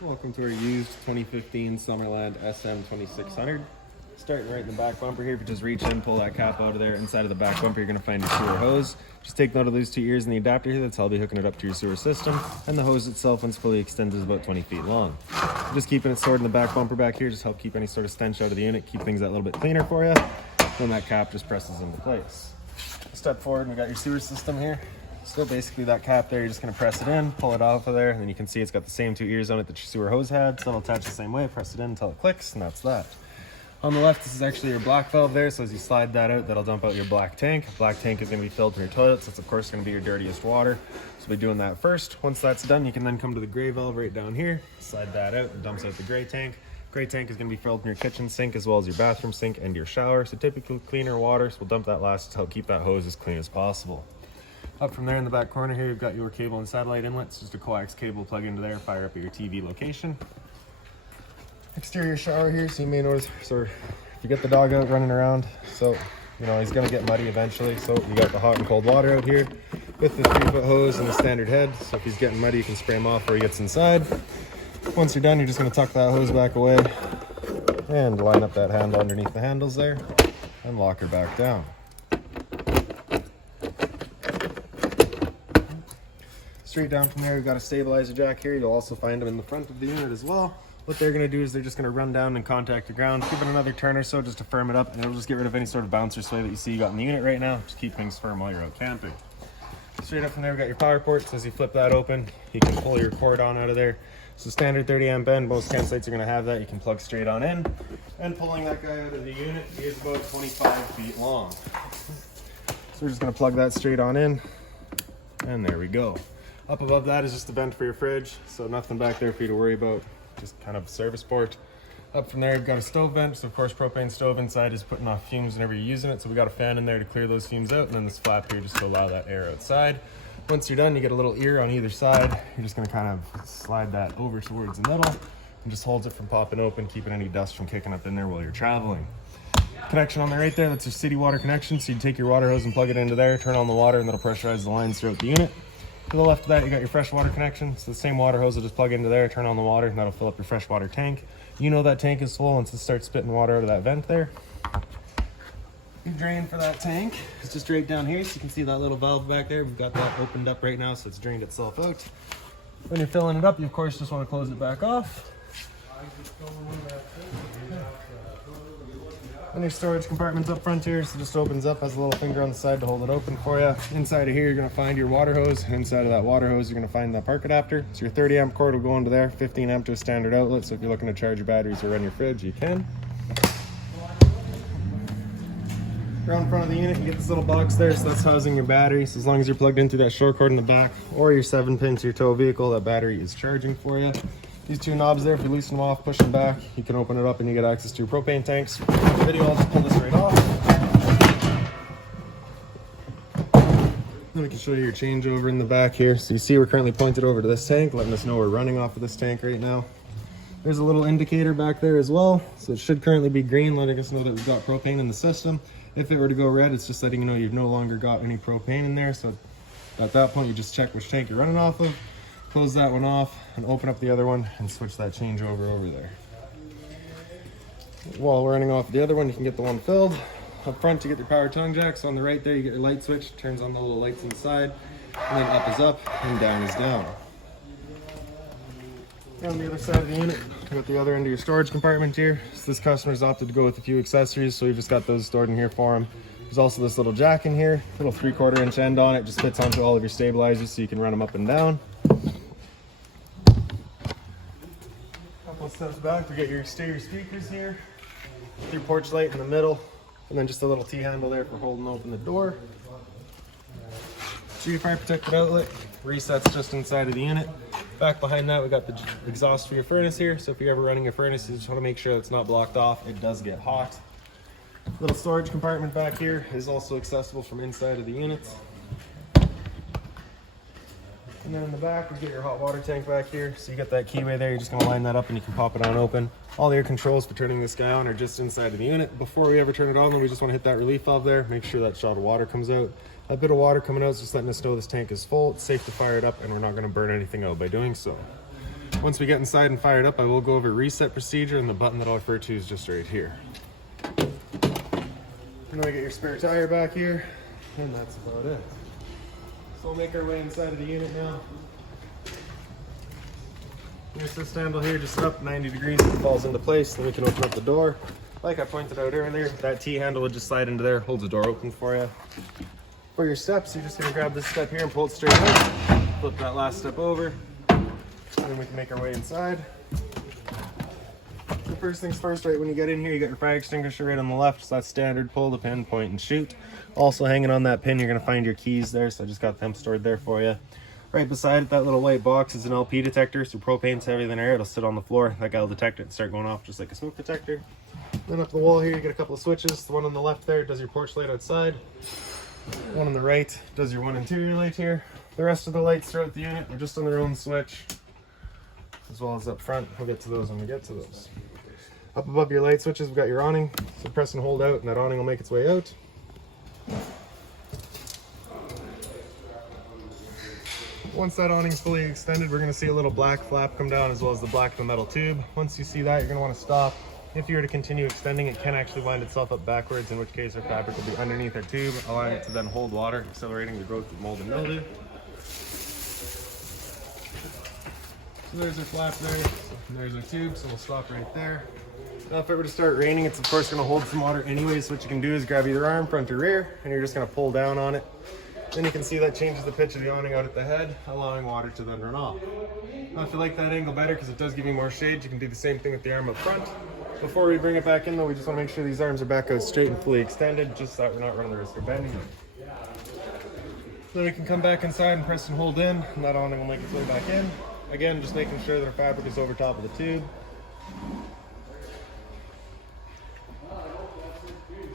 Welcome to our used 2015 Summerland SM2600. Starting right in the back bumper here, if you just reach in, pull that cap out of there. Inside of the back bumper, you're going to find your sewer hose. Just take note of those two ears and the adapter here. That's how I'll be hooking it up to your sewer system. And the hose itself, once fully extended, is about 20 feet long. Just keeping it stored in the back bumper back here, just help keep any sort of stench out of the unit, keep things that little bit cleaner for you. Then that cap just presses into place. Step forward and we got your sewer system here. So basically that cap there, you're just going to press it in, pull it off of there, and then you can see it's got the same two ears on it that your sewer hose had, so it'll attach the same way. Press it in until it clicks, and that's that. On the left, this is actually your black valve there, so as you slide that out, that'll dump out your black tank. Black tank is going to be filled from your toilet, so it's of course going to be your dirtiest water. So we'll be doing that first. Once that's done, you can then come to the gray valve right down here, slide that out, it dumps out the gray tank. Gray tank is going to be filled from your kitchen sink as well as your bathroom sink and your shower, so typically cleaner water, so we'll dump that last to help keep that hose as clean as possible. Up from there in the back corner here, you've got your cable and satellite inlets. Just a coax cable plug into there, fire up at your TV location. Exterior shower here, so you may notice, so if you get the dog out running around, so you know he's gonna get muddy eventually. So you got the hot and cold water out here with the 3-foot hose and the standard head. So if he's getting muddy, you can spray him off where he gets inside. Once you're done, you're just gonna tuck that hose back away and line up that handle underneath the handles there and lock her back down. Straight down from there, we've got a stabilizer jack here. You'll also find them in the front of the unit as well. What they're going to do is they're just going to run down and contact the ground, give it another turn or so just to firm it up, and it'll just get rid of any sort of bounce or sway that you see you got in the unit right now. Just keep things firm while you're out camping. Straight up from there, we've got your power port. So as you flip that open, you can pull your cord on out of there. So standard 30 amp end, most campsites are going to have that. You can plug straight on in. And pulling that guy out of the unit, he is about 25 feet long. So we're just going to plug that straight on in, and there we go. Up above that is just a vent for your fridge, so nothing back there for you to worry about, just kind of a service port. Up from there, you've got a stove vent, so of course propane stove inside is putting off fumes whenever you're using it, so we got a fan in there to clear those fumes out, and then this flap here just to allow that air outside. Once you're done, you get a little ear on either side. You're just gonna kind of slide that over towards the middle, and just holds it from popping open, keeping any dust from kicking up in there while you're traveling. Connection on the right there, that's your city water connection, so you take your water hose and plug it into there, turn on the water, and that'll pressurize the lines throughout the unit. To the left of that, you got your freshwater connection. So the same water hose will just plug into there, turn on the water, and that'll fill up your freshwater tank. You know that tank is full once it starts spitting water out of that vent there. Your drain for that tank is just right down here, so you can see that little valve back there. We've got that opened up right now, so it's drained itself out. When you're filling it up, you of course just want to close it back off. And your storage compartment's up front here, so it just opens up, has a little finger on the side to hold it open for you. Inside of here, you're going to find your water hose. Inside of that water hose, you're going to find that park adapter. So your 30 amp cord will go into there, 15 amp to a standard outlet. So if you're looking to charge your batteries or run your fridge, you can. Around front of the unit, you get this little box there, so that's housing your battery. So as long as you're plugged in through that short cord in the back or your 7-pin to your tow vehicle, that battery is charging for you. These two knobs there, if you loosen them off, push them back, you can open it up and you get access to your propane tanks. For the video, I'll just pull this right off. Then we can show you your changeover in the back here. So you see we're currently pointed over to this tank, letting us know we're running off of this tank right now. There's a little indicator back there as well. So it should currently be green, letting us know that we've got propane in the system. If it were to go red, it's just letting you know you've no longer got any propane in there. So at that point, you just check which tank you're running off of. Close that one off and open up the other one and switch that changeover over there. While we're running off the other one, you can get the one filled. Up front, you get your power tongue jacks. On the right there, you get your light switch. Turns on the little lights inside. And then up is up and down is down. On the other side of the unit, you got the other end of your storage compartment here. So this customer's opted to go with a few accessories, so we've just got those stored in here for him. There's also this little jack in here, little 3/4 inch end on it, just fits onto all of your stabilizers so you can run them up and down. Couple steps back, we get your exterior speakers here, your porch light in the middle, and then just a little T-handle there for holding open the door. Your fire protected outlet, resets just inside of the unit. Back behind that, we got the exhaust for your furnace here, so if you're ever running a furnace, you just want to make sure it's not blocked off. It does get hot. Little storage compartment back here is also accessible from inside of the unit. And then in the back, we get your hot water tank back here. So you got that keyway there, you're just gonna line that up and you can pop it on open. All your controls for turning this guy on are just inside of the unit. Before we ever turn it on, we just wanna hit that relief valve there, make sure that shot of water comes out. A bit of water coming out is just letting us know this tank is full. It's safe to fire it up and we're not gonna burn anything out by doing so. Once we get inside and fire it up, I will go over reset procedure, and the button that I'll refer to is just right here. And then we get your spare tire back here, and that's about it. So we'll make our way inside of the unit now. Here's this handle here, just up 90 degrees, it falls into place, then we can open up the door. Like I pointed out earlier, that T-handle would just slide into there, holds the door open for you. For your steps, you're just gonna grab this step here and pull it straight out. Flip that last step over, and then we can make our way inside. So first things first, right when you get in here, you got your fire extinguisher right on the left, so that's standard, pull the pin, point and shoot. Also hanging on that pin, you're gonna find your keys there, so I just got them stored there for you. Right beside it, that little white box is an LP detector, so propane's heavier than air, it'll sit on the floor. That guy will detect it and start going off just like a smoke detector. Then up the wall here, you get a couple of switches. The one on the left there does your porch light outside. One on the right does your one interior light here. The rest of the lights throughout the unit are just on their own switch, as well as up front. We'll get to those when we get to those. Up above your light switches, we've got your awning. So press and hold out, and that awning will make its way out. Once that awning is fully extended, we're going to see a little black flap come down, as well as the black metal tube. Once you see that, you're going to want to stop. If you were to continue extending, it can actually wind itself up backwards, in which case our fabric will be underneath our tube, allowing it to then hold water, accelerating the growth of mold and mildew. So there's our flap there, and there's our tube, so we'll stop right there. Now if it were to start raining, it's of course going to hold some water anyways, so what you can do is grab either arm, front or rear, and you're just going to pull down on it. Then you can see that changes the pitch of the awning out at the head, allowing water to then run off. Now if you like that angle better, because it does give you more shade, you can do the same thing with the arm up front. Before we bring it back in though, we just want to make sure these arms are back out straight and fully extended, just so that we're not running the risk of bending them. Then we can come back inside and press and hold in, and that awning will make its way back in. Again, just making sure that our fabric is over top of the tube.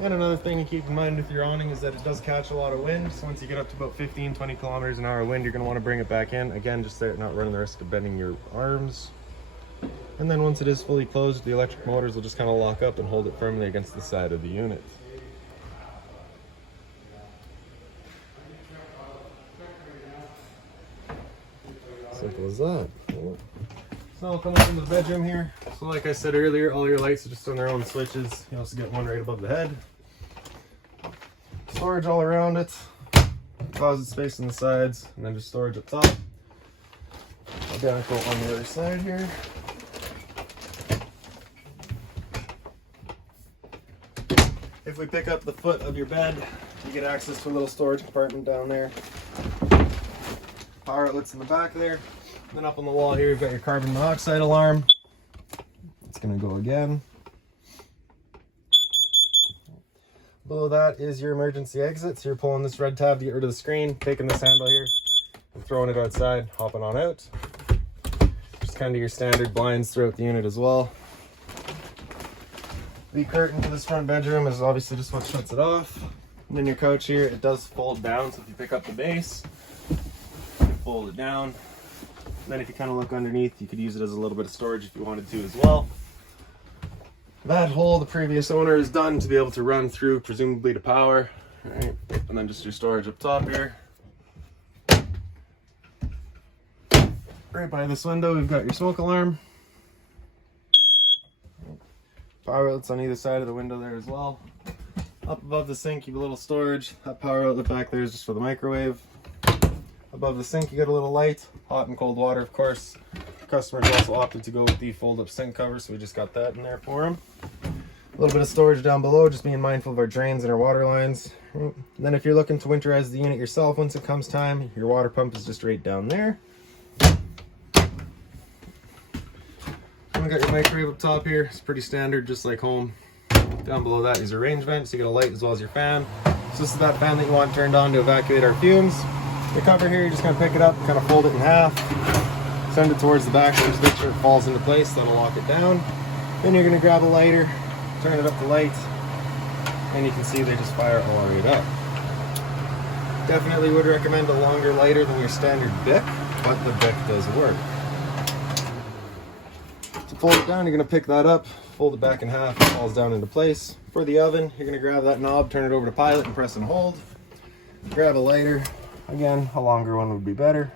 And another thing to keep in mind with your awning is that it does catch a lot of wind. So once you get up to about 15-20 kilometers an hour wind, you're going to want to bring it back in. Again, just so you're not running the risk of bending your arms. And then once it is fully closed, the electric motors will just kind of lock up and hold it firmly against the side of the unit. Simple as that. So now we'll come up into the bedroom here. So like I said earlier, all your lights are just on their own switches. You also get one right above the head. Storage all around it. Closet space on the sides, and then just storage up top. Identical on the other side here. If we pick up the foot of your bed, you get access to a little storage compartment down there. Power outlets in the back there. And then up on the wall here, you've got your carbon monoxide alarm. It's going to go again. Below that is your emergency exit. So you're pulling this red tab to get rid of the screen, taking this handle here and throwing it outside, hopping on out. Just kind of your standard blinds throughout the unit as well. The curtain for this front bedroom is obviously just what shuts it off. And then your couch here, it does fold down. So if you pick up the base, you can fold it down. And then if you kind of look underneath, you could use it as a little bit of storage if you wanted to as well. That hole the previous owner has done to be able to run through, presumably to power. All right. And then just your storage up top here. Right by this window, we've got your smoke alarm. Power outlets on either side of the window there as well. Up above the sink, you have a little storage. That power outlet back there is just for the microwave. Above the sink, you got a little light, hot and cold water, of course. Customers also opted to go with the fold-up sink cover, so we just got that in there for them. A little bit of storage down below, just being mindful of our drains and our water lines. And then if you're looking to winterize the unit yourself, once it comes time, your water pump is just right down there. And we got your microwave up top here. It's pretty standard, just like home. Down below that is your range vent, so you got a light as well as your fan. So this is that fan that you want turned on to evacuate our fumes. The cover here, you're just going to pick it up, kind of fold it in half, send it towards the back, just make sure it falls into place, that'll lock it down. Then you're going to grab a lighter, turn it up to light, and you can see they just fire all right up. Definitely would recommend a longer lighter than your standard Bic, but the Bic does work. To fold it down, you're going to pick that up, fold it back in half, it falls down into place. For the oven, you're going to grab that knob, turn it over to pilot, and press and hold. Grab a lighter. Again, a longer one would be better.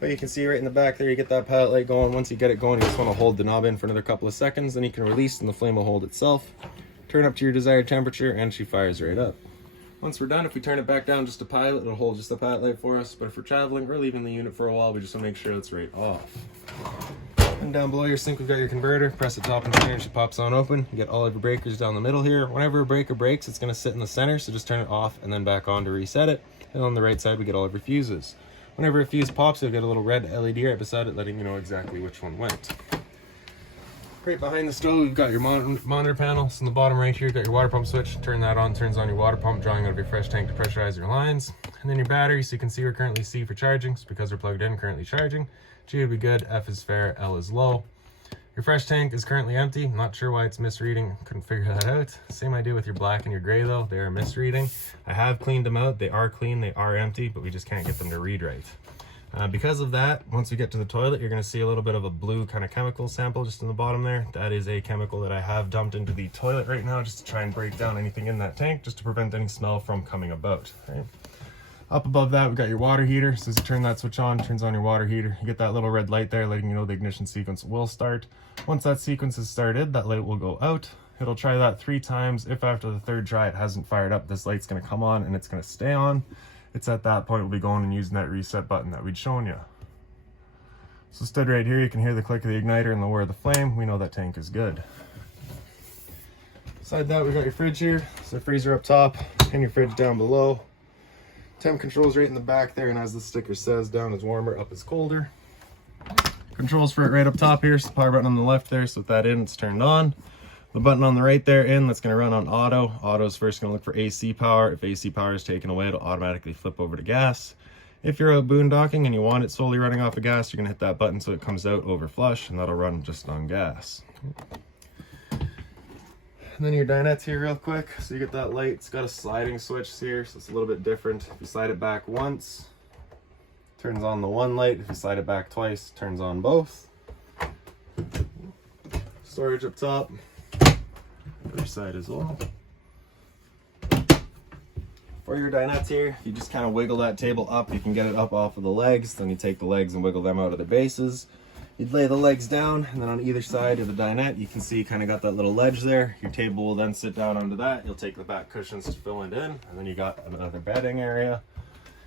But you can see right in the back there, you get that pilot light going. Once you get it going, you just want to hold the knob in for another couple of seconds, then you can release and the flame will hold itself. Turn up to your desired temperature and she fires right up. Once we're done, if we turn it back down just to pilot, it'll hold just the pilot light for us. But if we're traveling or leaving the unit for a while, we just want to make sure it's right off. And down below your sink, we've got your converter. Press the top and center and she pops on open. You get all of your breakers down the middle here. Whenever a breaker breaks, it's going to sit in the center, so just turn it off and then back on to reset it. And on the right side, we get all of your fuses. Whenever a fuse pops, you'll get a little red LED right beside it, letting you know exactly which one went. Right behind the stove, you've got your monitor panel. So in the bottom right here, you've got your water pump switch. Turn that on, turns on your water pump, drawing out of your fresh tank to pressurize your lines. And then your battery, so you can see we're currently C for charging. So because we're plugged in, currently charging. G would be good, F is fair, L is low. Your fresh tank is currently empty. I'm not sure why it's misreading. Couldn't figure that out. Same idea with your black and your gray though. They are misreading. I have cleaned them out. They are clean, they are empty, but we just can't get them to read right. Because of that, once we get to the toilet, you're going to see a little bit of a blue kind of chemical sample just in the bottom there. That is a chemical that I have dumped into the toilet right now just to try and break down anything in that tank, just to prevent any smell from coming about. Right? Up above that, we've got your water heater. So as you turn that switch on, turns on your water heater. You get that little red light there letting you know the ignition sequence will start. Once that sequence is started, that light will go out. It'll try that 3 times. If after the 3rd try it hasn't fired up, this light's going to come on and it's going to stay on. It's at that point we'll be going and using that reset button that we'd shown you. So stood right here, you can hear the click of the igniter and the whir of the flame. We know that tank is good. Beside that, we've got your fridge here. So freezer up top and your fridge down below. Temp controls right in the back there, and as the sticker says, down is warmer, up is colder. Controls for it right up top here. So the power button on the left there, so with that in, it's turned on. The button on the right there in, that's going to run on auto. Auto's first going to look for AC power. If AC power is taken away, it'll automatically flip over to gas. If you're out boondocking and you want it solely running off of gas, you're going to hit that button so it comes out over flush, and that'll run just on gas. And then your Dinettes here real quick. So you get that light. It's got a sliding switch here, so it's a little bit different. If you slide it back once, it turns on the one light. If you slide it back twice, it turns on both. Storage up top. Other side as well. For your Dinettes here, you just kind of wiggle that table up. You can get it up off of the legs. Then you take the legs and wiggle them out of the bases. You'd lay the legs down, and then on either side of the dinette, you can see you kind of got that little ledge there. Your table will then sit down onto that. You'll take the back cushions to fill it in, and then you got another bedding area.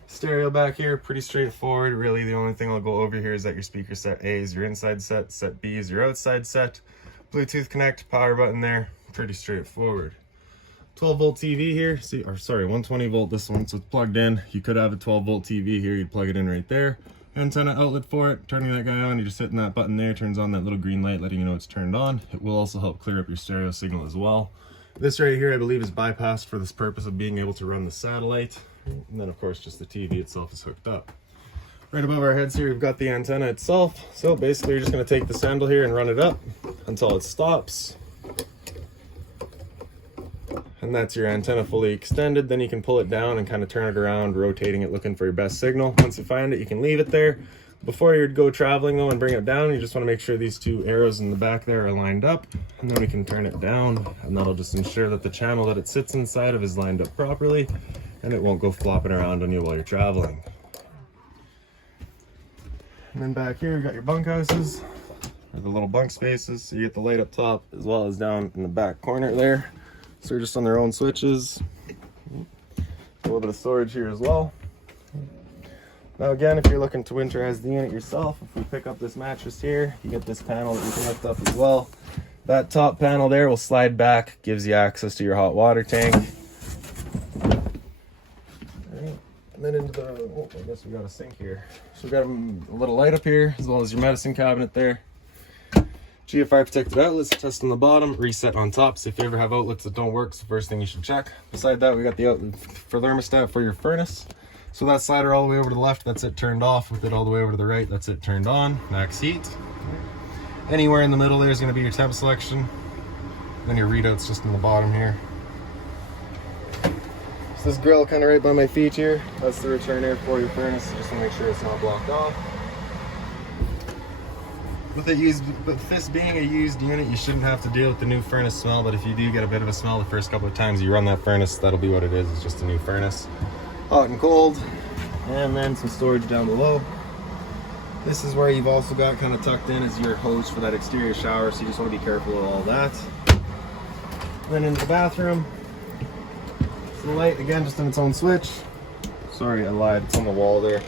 Stereo back here, pretty straightforward. Really, the only thing I'll go over here is that your speaker set A is your inside set, set B is your outside set. Bluetooth connect, power button there, pretty straightforward. 12 volt TV here, see, or sorry, 120 volt this one, so it's plugged in. You could have a 12 volt TV here, you'd plug it in right there. Antenna outlet for it, turning that guy on, you're just hitting that button there, turns on that little green light letting you know it's turned on. It will also help clear up your stereo signal as well. This right here I believe is bypassed for this purpose of being able to run the satellite, and then of course just the TV itself is hooked up. Right above our heads here we've got the antenna itself, so basically you're just going to take this handle here and run it up until it stops. And that's your antenna fully extended. Then you can pull it down and kind of turn it around, rotating it, looking for your best signal. Once you find it, you can leave it there. Before you go traveling though and bring it down, you just want to make sure these two arrows in the back there are lined up, and then we can turn it down, and that'll just ensure that the channel that it sits inside of is lined up properly, and it won't go flopping around on you while you're traveling. And then back here, you got your bunkhouses, or the little bunk spaces, so you get the light up top as well as down in the back corner there. So they're just on their own switches. A little bit of storage here as well. Now again, if you're looking to winterize the unit yourself, if we pick up this mattress here, you get this panel that you can lift up as well. That top panel there will slide back, gives you access to your hot water tank. And then into the, oh, I guess we got a sink here. So we've got a little light up here, as well as your medicine cabinet there. GFI protected outlets, test on the bottom, reset on top. So if you ever have outlets that don't work, it's the first thing you should check. Beside that, we got the outlet for thermostat for your furnace. So that slider all the way over to the left, that's it turned off. With it all the way over to the right, that's it turned on. Max heat. Anywhere in the middle there is going to be your temp selection. Then your readout's just in the bottom here. So this grill kind of right by my feet here, that's the return air for your furnace. Just to make sure it's not blocked off. With this being a used unit, you shouldn't have to deal with the new furnace smell, but if you do get a bit of a smell the first couple of times you run that furnace, that'll be what it is. It's just a new furnace. Hot and cold, and then some storage down below. This is where you've also got kind of tucked in is your hose for that exterior shower, so you just want to be careful of all that. Then into the bathroom. So the light, again, just on its own switch. Sorry, I lied, it's on the wall there.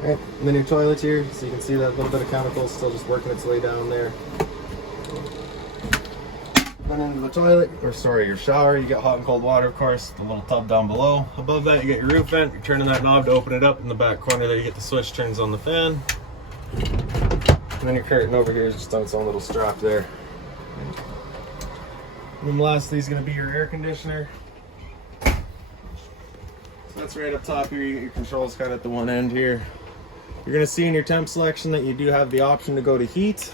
All right, and then your toilet here, so you can see that little bit of chemical still just working its way down there. Then into the toilet, or sorry, your shower, you get hot and cold water, of course, the little tub down below. Above that, you get your roof vent. You're turning that knob to open it up. In the back corner there, you get the switch, turns on the fan. And then your curtain over here is just on its own little strap there. And then lastly is going to be your air conditioner. So that's right up top here. You get your controls kind of at the one end here. You're going to see in your temp selection that you do have the option to go to heat.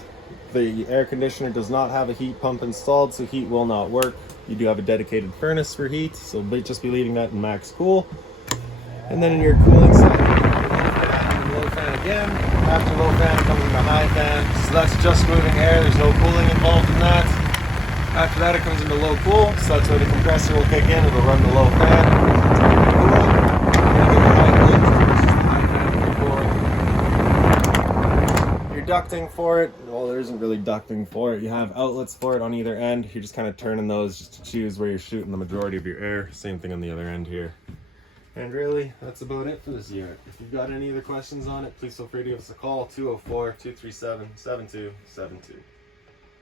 The air conditioner does not have a heat pump installed, so heat will not work. You do have a dedicated furnace for heat, so just be leaving that in max cool. And then in your cooling side, low fan again. After low fan, it comes into high fan. So that's just moving air. There's no cooling involved in that. After that, it comes into low cool. So that's where the compressor will kick in. It'll run the low fan. Your ducting for it, well, there isn't really ducting for it. You have outlets for it on either end. You're just kind of turning those just to choose where you're shooting the majority of your air. Same thing on the other end here. And really, that's about it for this unit. If you've got any other questions on it, please feel free to give us a call, 204-237-7272.